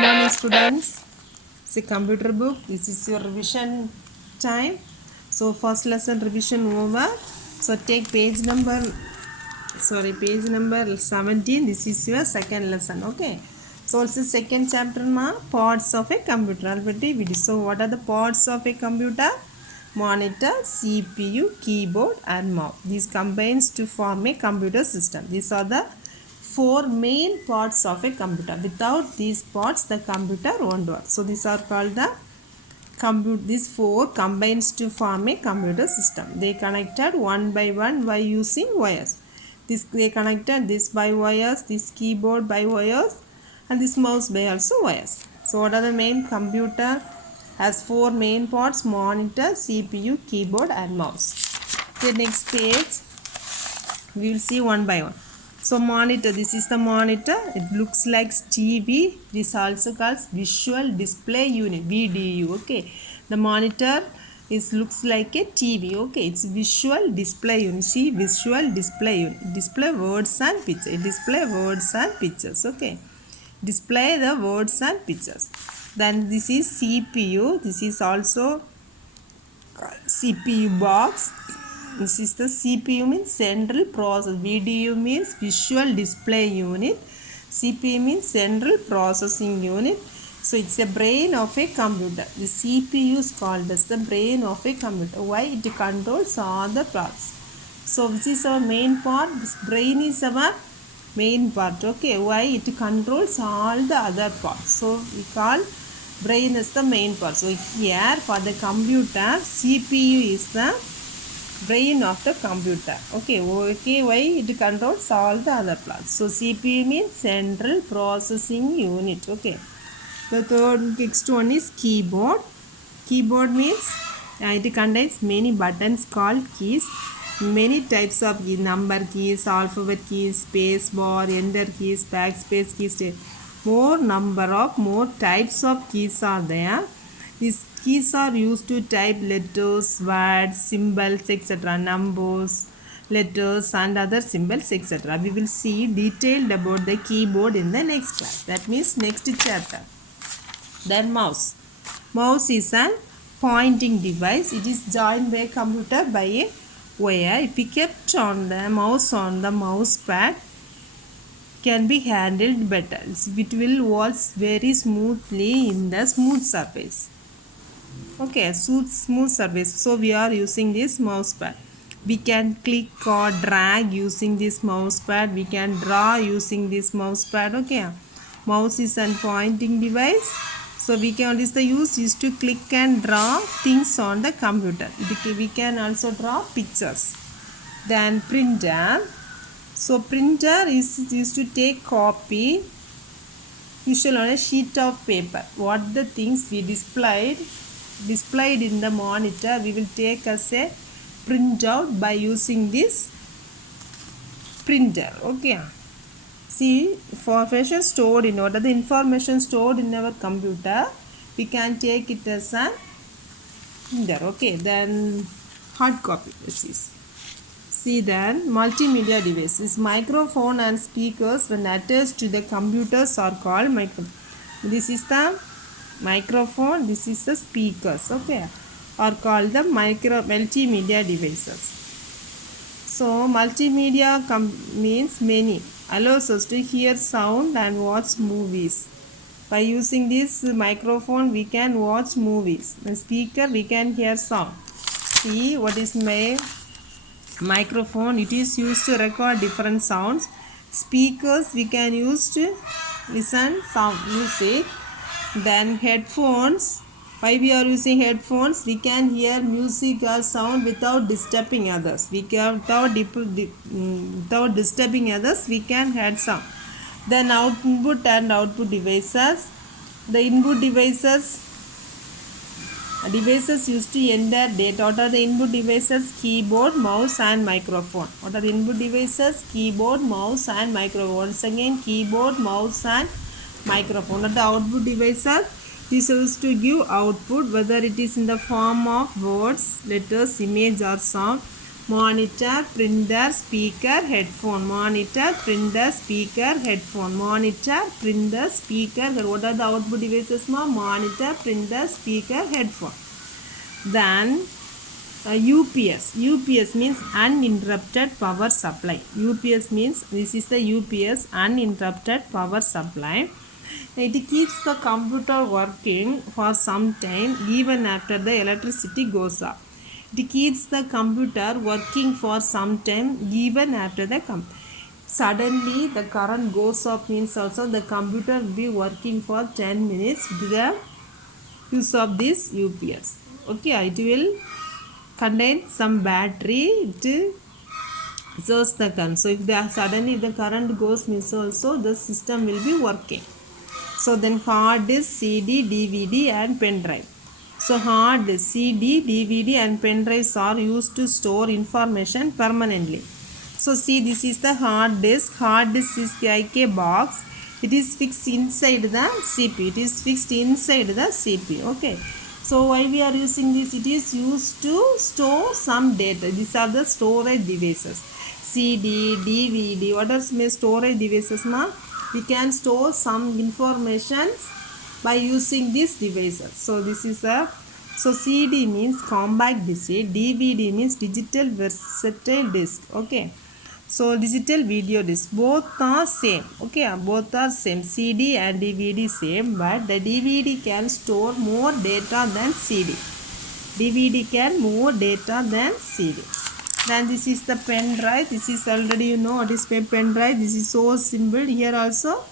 morning, students. It's a computer book. This is your revision time. So first lesson revision over. So take page number 17. This is your second lesson. Okay. So it's the second chapter ma parts of a computer. Already we So what are the parts of a computer? Monitor, CPU, keyboard and mouse. These combines to form a computer system. These are the four main parts of a computer. Without these parts, the computer won't work. So these are called the these four combines to form a computer system. They connected one by one by using wires. They connected this by wires, this keyboard by wires, and this mouse by also wires. So what are the main computer? Has four main parts: monitor, CPU, keyboard and mouse. Okay, next page we will see one by one. So monitor, this is the monitor. It looks like TV. This also called visual display unit, VDU. Okay, the monitor looks like a TV. Okay, it's visual display unit. See, visual display unit. Display words and pictures. Display words and pictures. Okay, display the words and pictures. Then this is CPU. This is also CPU box. This is the CPU means central process. VDU means visual display unit. CPU means central processing unit. So it's a brain of a computer. The CPU is called as the brain of a computer. Why? It controls all the parts. So this is our main part. This brain is our main part. Okay, why? It controls all the other parts. So we call brain is the main part. So here for the computer, CPU is the brain of the computer. Okay, why? It controls all the other parts. So CPU means central processing unit. Okay, the next one is keyboard. Keyboard means it contains many buttons called keys. Many types of keys: number keys, alphabet keys, space bar, enter keys, backspace keys. More types of keys are there. These keys are used to type letters, words, symbols, etc. Numbers, letters and other symbols, etc. We will see detailed about the keyboard in the next class. That means next chapter. Then mouse. Mouse is an pointing device. It is joined by a computer by a wire. If we kept on the mouse pad, can be handled better. It will waltz very smoothly in the smooth surface. Okay, smooth surface. So we are using this mouse pad. We can click or drag using this mouse pad. We can draw using this mouse pad. Okay, mouse is a pointing device. So we can, what is the use? Is to click and draw things on the computer. We can also draw pictures. Then printer. So printer is used to take copy, usually on a sheet of paper. What the things we displayed in the monitor, we will take as a printout by using this printer. Okay, see, information stored in order the information stored in our computer, we can take it as a printer. Okay, then hard copy. This is. See, then multimedia devices. Microphone and speakers when attached to the computers are called microphone. This is the microphone. This is the speakers. Okay, are called the multimedia devices. So multimedia means many. Allows us to hear sound and watch movies. By using this microphone, we can watch movies. The speaker, we can hear sound. See, what is my microphone? It is used to record different sounds. Speakers, we can use to listen sound music. Then headphones. Why we are using headphones? We can hear music or sound without disturbing others. Without disturbing others, we can hear sound. Then input and output devices. The input devices used to enter data. What are the input devices? Keyboard, mouse and microphone. What are the input devices? Keyboard, mouse and microphone. Once again, keyboard, mouse and microphone. What are the output devices? This is to give output, whether it is in the form of words, letters, image or sound. Monitor, printer, speaker, headphone. Monitor, printer, speaker, headphone. Monitor, printer, speaker. What are the output devices? Monitor, printer, speaker, headphone. Then UPS. UPS means uninterrupted power supply. UPS means this is the UPS, uninterrupted power supply. It keeps the computer working for some time even after the electricity goes off. It keeps the computer working for some time even after the suddenly the current goes off means also the computer will be working for 10 minutes with the use of this UPS. Okay, it will contain some battery to source the current. So if suddenly the current goes means also the system will be working. So then hard disk, CD, DVD and pen drive. So hard disk, CD, DVD and pen drives are used to store information permanently. So see, this is the hard disk. Hard disk is like a box. It is fixed inside the CPU. It is fixed inside the CPU. Okay. So why we are using this? It is used to store some data. These are the storage devices. CD, DVD. What are some storage devices, ma? We can store some information by using these devices. So this is a CD means compact disc, DVD means digital versatile disc. Okay, so digital video disc, both are same. Okay, both are same. CD and DVD same, but the DVD can store more data than CD. DVD can more data than CD. Then this is the pen drive. This is already you know what is pen drive. This is so simple. Here also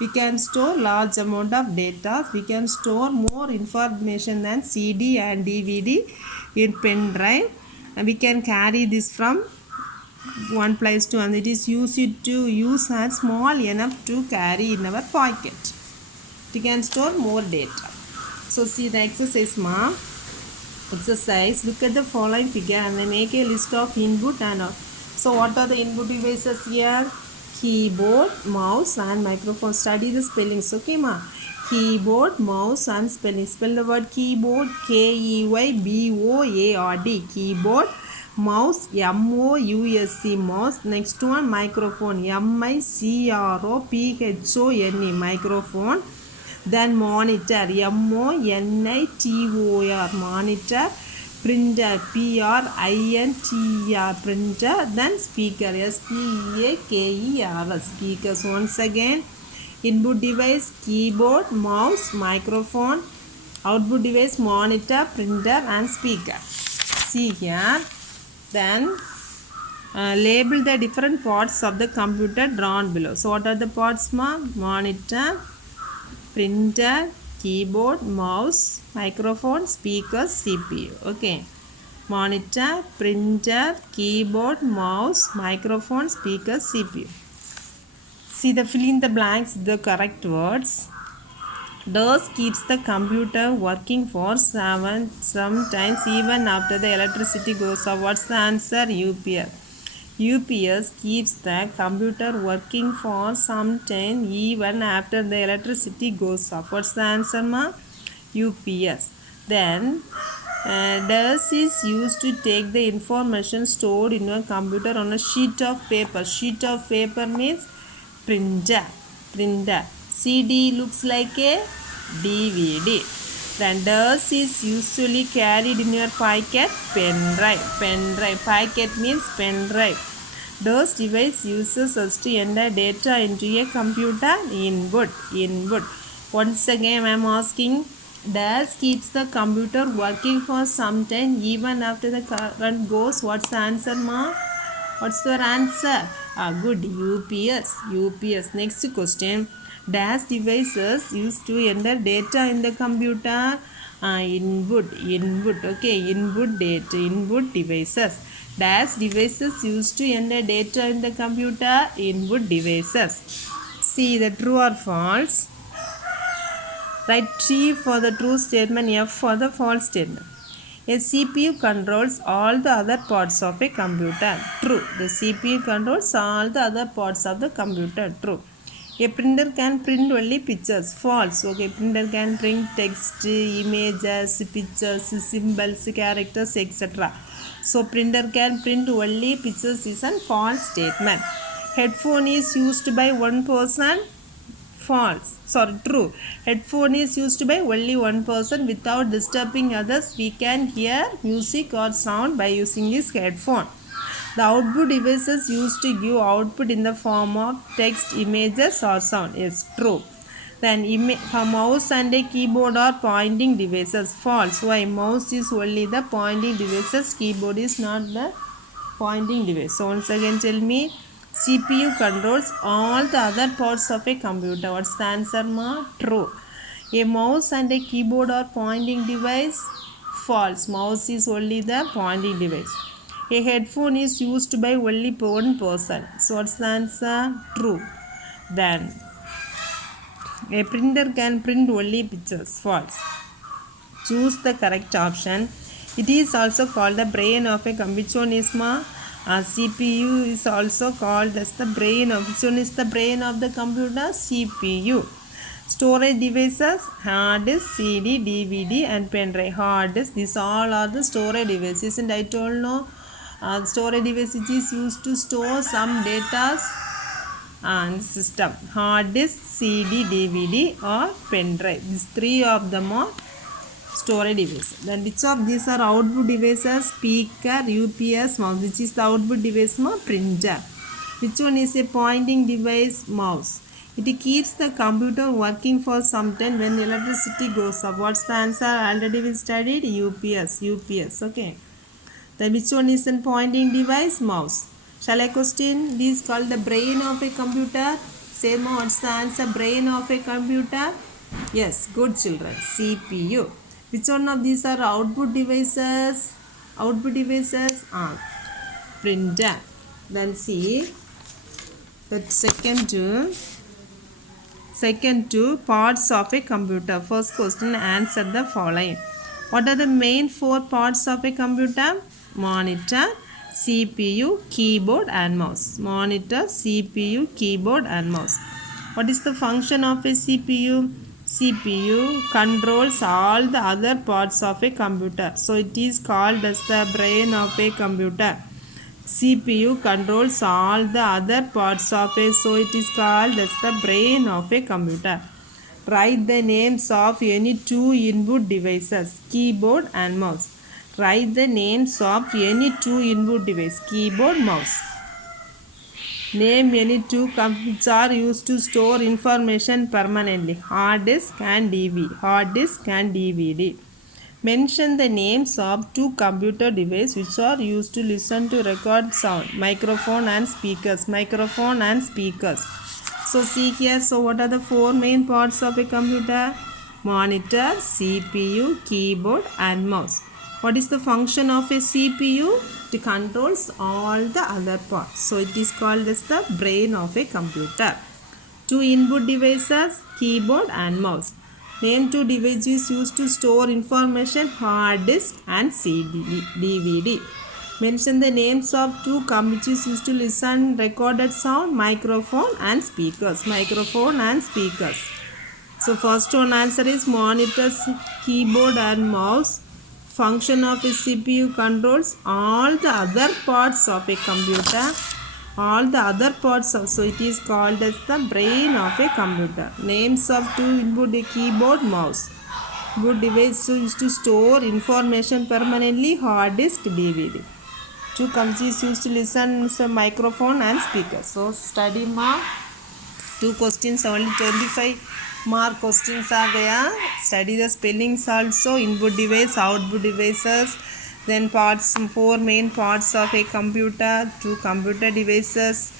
we can store large amount of data. We can store more information than CD and DVD in pen drive, and we can carry this from one place to another. It is used to use and small enough to carry in our pocket. We can store more data. So see the exercise, ma. Exercise, look at the following figure and then make a list of input and out. So what are the input devices here? Keyboard, mouse and microphone. Study the spellings. Okay, ma. Keyboard, mouse and spelling. Spell the word keyboard. Keyboard. Keyboard. Mouse, mouse. Mouse. Next one, microphone. microphone. Microphone. Then monitor, monitor. Monitor. Printer, printer. Printer. Then speaker, speaker. Speakers. Once again, input device keyboard, mouse, microphone. Output device monitor, printer and speaker. See here. Then label the different parts of the computer drawn below. So what are the parts, ma? Monitor, printer, keyboard, mouse, microphone, speaker, CPU. Okay, monitor, printer, keyboard, mouse, microphone, speaker, CPU. See the fill in the blanks with the correct words. DOS keeps the computer working for sometimes even after the electricity goes off. What's the answer? UPS. UPS keeps the computer working for some time even after the electricity goes off. What's the answer, ma? UPS. Then DOS is used to take the information stored in your computer on a sheet of paper. Sheet of paper means printer. Printer. CD looks like a DVD. Then DOS is usually carried in your pocket. Pen drive. Pen drive. Pocket means pen drive. DOS device uses us to enter data into a computer. Input. Input. Once again I am asking, DOS keeps the computer working for some time even after the current goes. What's the answer, ma? What's your answer? Good. UPS. UPS. Next question. DOS devices used to enter data in the computer. Input. Input. Okay. Input data. Input devices. DOS devices used to enter data in the computer. Input devices. See the true or false. Write T for the true statement, F for the false statement. A CPU controls all the other parts of a computer. True. The CPU controls all the other parts of the computer. True. A printer can print only pictures. False. Okay, printer can print text, images, pictures, symbols, characters, etc. So printer can print only pictures is a false statement. Headphone is used by one person. False. Sorry, true. Headphone is used by only one person without disturbing others. We can hear music or sound by using this headphone. The output devices used to give output in the form of text, images or sound. Is true. Then a mouse and a keyboard are pointing devices. False. Why? Mouse is only the pointing devices. Keyboard is not the pointing device. So once again tell me. CPU controls all the other parts of a computer. What's the answer, ma? True. A mouse and a keyboard are pointing device. False. Mouse is only the pointing device. A headphone is used by only one person. So what's the answer? True. Then a printer can print only pictures. False. Choose the correct option. It is also called the brain of a computer. CPU is also called as the brain of which one is the brain of the computer? CPU. Storage devices, hard disk, CD, DVD and pen drive. Hard disk, these all are the storage devices. And I told no, storage device which is used to store some data and system. Hard disk, CD, DVD or pen drive. These three of them are storage device. Then which of these are output devices? Speaker, UPS, mouse. Which is the output device? Printer. Which one is a pointing device? Mouse. It keeps the computer working for some time when electricity goes up. What's the answer? Already we studied UPS. Okay. Then which one is a pointing device? Mouse. Shall I question? This is called the brain of a computer. Say more. What's the answer? Brain of a computer. Yes. Good children. CPU. Which one of these are output devices? Output devices are printer. Then see that second two parts of a computer. First question, answer the following. What are the main four parts of a computer? Monitor, CPU, keyboard and mouse. Monitor, CPU, keyboard and mouse. What is the function of a CPU? CPU controls all the other parts of a computer. So it is called as the brain of a computer. CPU controls all the other parts of a, so it is called as the brain of a computer. Write the names of any two input devices, keyboard and mouse. Write the names of any two input device, keyboard, mouse. Name any two computers are used to store information permanently. Hard disk and DVD. Hard disk and DVD. Mention the names of two computer devices which are used to listen to record sound. Microphone and speakers. Microphone and speakers. So see here. So what are the four main parts of a computer? Monitor, CPU, keyboard and mouse. What is the function of a CPU? It controls all the other parts. So it is called as the brain of a computer. Two input devices, keyboard and mouse. Name two devices used to store information, hard disk and CD, DVD. Mention the names of two computers used to listen recorded sound, microphone and speakers. Microphone and speakers. So first one answer is monitors, keyboard and mouse. Function of a CPU controls all the other parts of a computer. All the other parts of, so it is called as the brain of a computer. Names of two input, a keyboard, mouse. Good device used to store information permanently, hard disk, DVD. Two computers used to listen, so microphone and speaker. So study mark. Two questions, only 25 mark questions are there. Study the spellings also, input device, output devices, then parts, four main parts of a computer, two computer devices,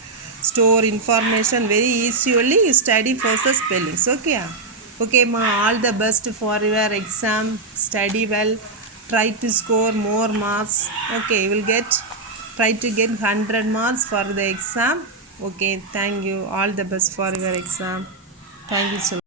store information. Very easily you study first the spellings. Okay ma, all the best for your exam. Study well, try to score more marks. Okay, you will try to get 100 marks for the exam. Okay, thank you. All the best for your exam. Thank you so much.